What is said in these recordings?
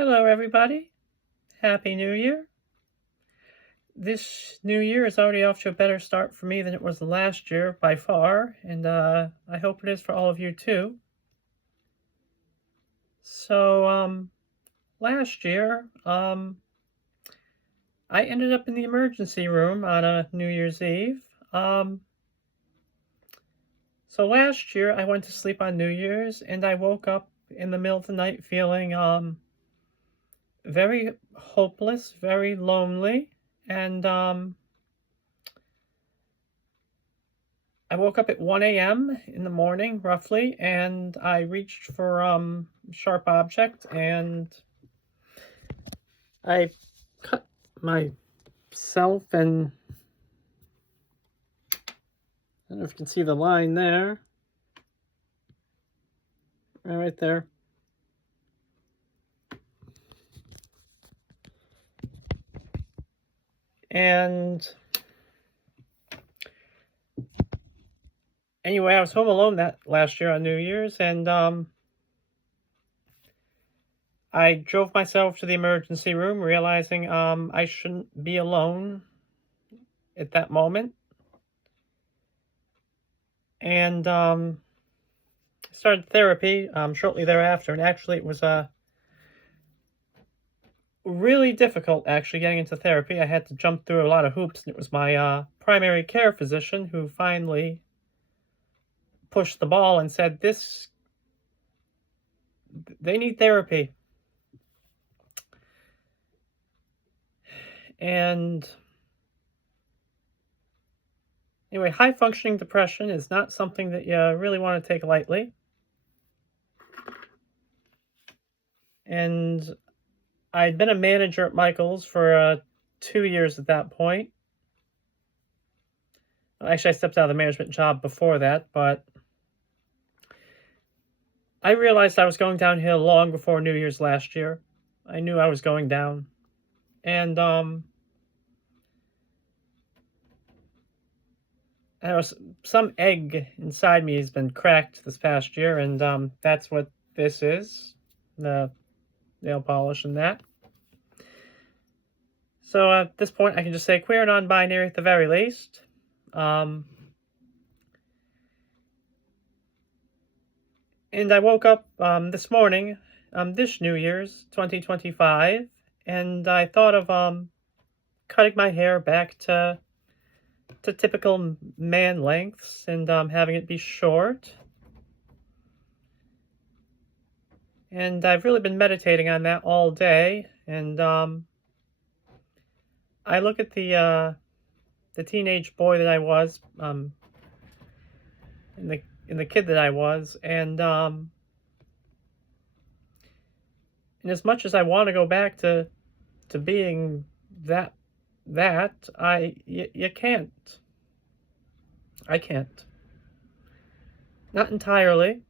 Hello, everybody. Happy New Year. This new year is already off to a better start for me than it was last year by far, and I hope it is for all of you too. So, last year, I ended up in the emergency room on a New Year's Eve. Um, so last year, I went to sleep on New Year's, and I woke up in the middle of the night feeling very hopeless, very lonely, and I woke up at 1 a.m. in the morning, roughly, and I reached for sharp object, and I cut myself, and I don't know if you can see the line there, right there. And anyway, I was home alone that last year on New Year's, and I drove myself to the emergency room, realizing I shouldn't be alone at that moment, and started therapy shortly thereafter. And actually, it was really difficult actually getting into therapy. I had to jump through a lot of hoops, and it was my primary care physician who finally pushed the ball and said, they need therapy. And anyway, high functioning depression is not something that you really want to take lightly. And I'd been a manager at Michael's for 2 years at that point. Actually, I stepped out of the management job before that, but I realized I was going downhill long before New Year's last year. I knew I was going down. And there was some egg inside me has been cracked this past year, and that's what this is, the nail polish and that. So at this point, I can just say queer non-binary at the very least. And I woke up this morning, this New Year's 2025, and I thought of cutting my hair back to typical man lengths and having it be short. And I've really been meditating on that all day. And I look at the teenage boy that I was, and the kid that I was, and as much as I want to go back to being that, you can't. I can't. Not entirely.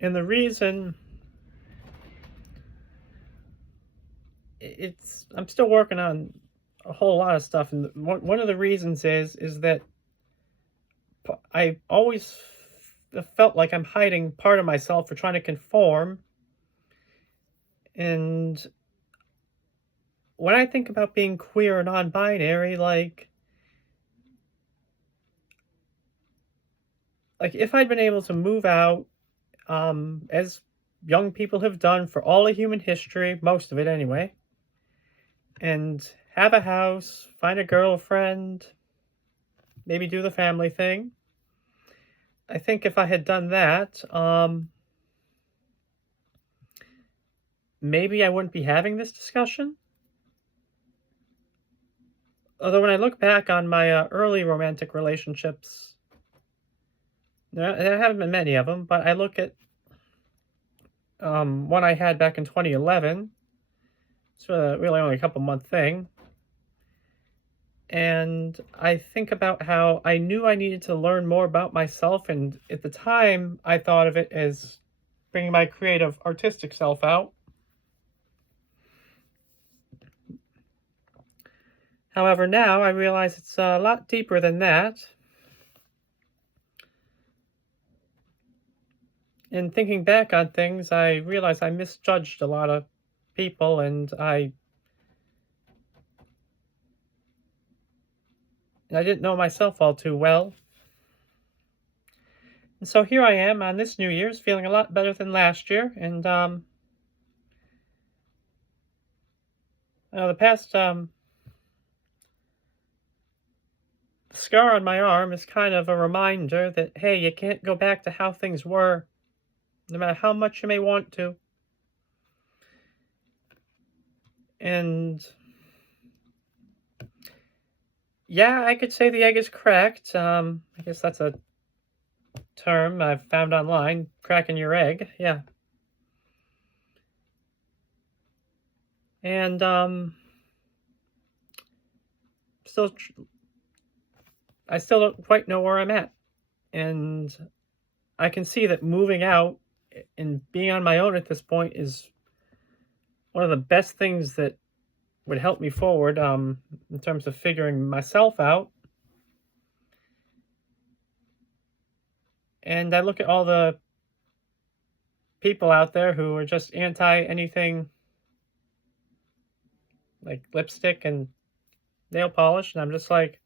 And the reason I'm still working on a whole lot of stuff, and one of the reasons is that I always felt like I'm hiding part of myself for trying to conform. And when I think about being queer or non-binary, like if I'd been able to move out, as young people have done for all of human history, most of it anyway, and have a house, find a girlfriend, maybe do the family thing. I think if I had done that, maybe I wouldn't be having this discussion. Although when I look back on my early romantic relationships, there haven't been many of them, but I look at one I had back in 2011. It's really only a couple-month thing. And I think about how I knew I needed to learn more about myself, and at the time, I thought of it as bringing my creative, artistic self out. However, now I realize it's a lot deeper than that. in thinking back on things, I realized I misjudged a lot of people, and I didn't know myself all too well. And so here I am on this New Year's, feeling a lot better than last year. And the past scar on my arm is kind of a reminder that, hey, you can't go back to how things were, no matter how much you may want to. And yeah, I could say the egg is cracked. I guess that's a term I've found online, cracking your egg. Yeah. And still, I still don't quite know where I'm at. And I can see that moving out and being on my own at this point is one of the best things that would help me forward in terms of figuring myself out. And I look at all the people out there who are just anti anything like lipstick and nail polish, and I'm just like,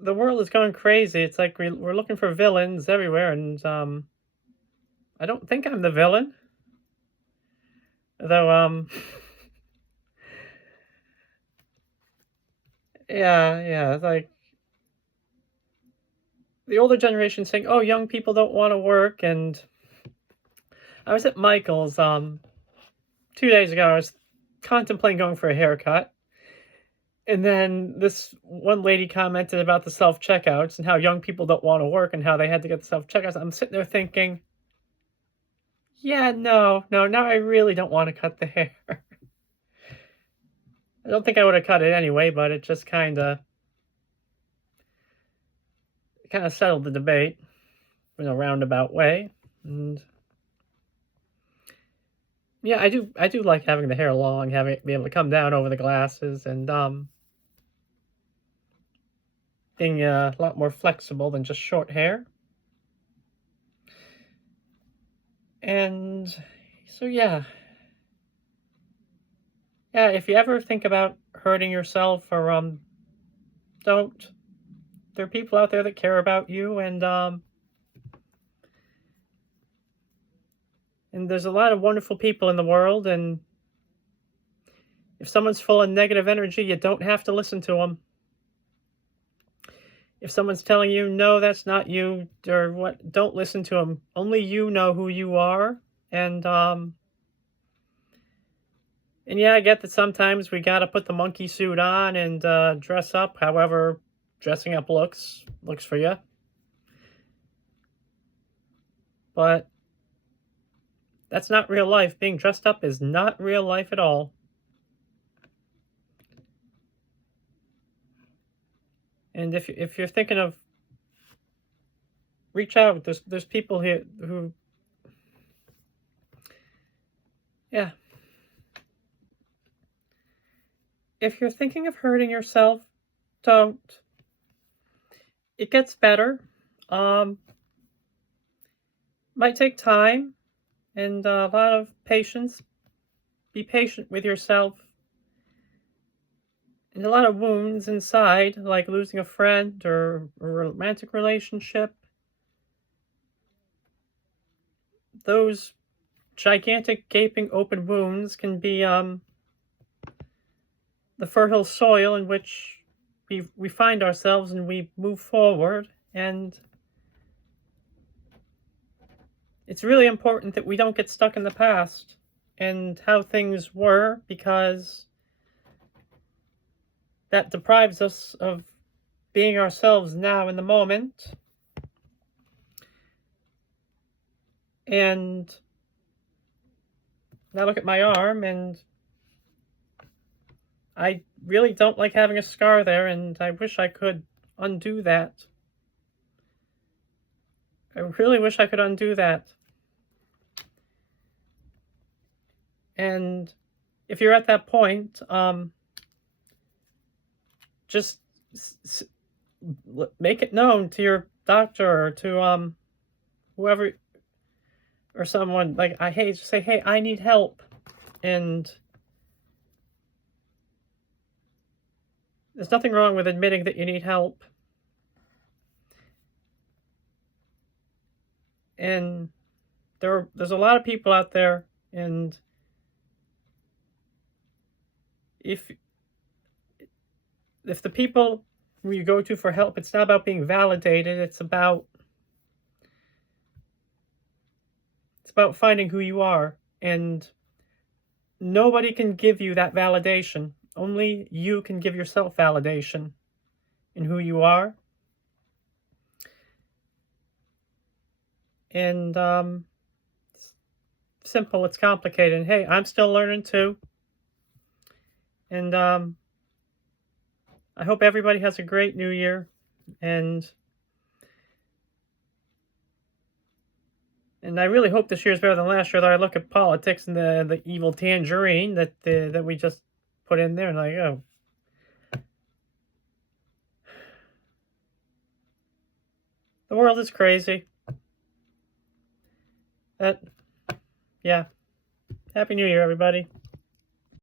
the world is going crazy. It's like we're looking for villains everywhere, and I don't think I'm the villain, though. Yeah, it's like the older generation saying, "Oh, young people don't want to work," and I was at Michael's 2 days ago. I was contemplating going for a haircut. And then this one lady commented about the self-checkouts and how young people don't want to work and how they had to get the self-checkouts. I'm sitting there thinking, yeah, no, now I really don't want to cut the hair. I don't think I would have cut it anyway, but it just kind of settled the debate in a roundabout way. And yeah, I do like having the hair long, having it be able to come down over the glasses, and being a lot more flexible than just short hair. And so yeah, if you ever think about hurting yourself, or don't. There are people out there that care about you, and there's a lot of wonderful people in the world, and if someone's full of negative energy, you don't have to listen to them. If someone's telling you, no, that's not you, or what, don't listen to them. Only you know who you are. And yeah, I get that sometimes we gotta put the monkey suit on and dress up however dressing up looks for you. But that's not real life. Being dressed up is not real life at all. And if you're thinking of, reach out. There's people here who, yeah. If you're thinking of hurting yourself, don't. It gets better. Might take time and a lot of patience. Be patient with yourself. And a lot of wounds inside, like losing a friend or a romantic relationship. Those gigantic gaping open wounds can be the fertile soil in which we find ourselves and we move forward. And it's really important that we don't get stuck in the past and how things were, because that deprives us of being ourselves now in the moment. And now look at my arm, and I really don't like having a scar there, and I wish I could undo that. I really wish I could undo that. And if you're at that point, just make it known to your doctor or to whoever or someone, like, say, hey, I need help. And there's nothing wrong with admitting that you need help. And there's a lot of people out there, and if the people who you go to for help, it's not about being validated, it's about finding who you are. And nobody can give you that validation. Only you can give yourself validation in who you are. And it's simple, it's complicated. And hey, I'm still learning too. And I hope everybody has a great new year. And I really hope this year is better than last year. That I look at politics and the evil tangerine that we just put in there, and like, oh, the world is crazy. But yeah, Happy New Year, everybody.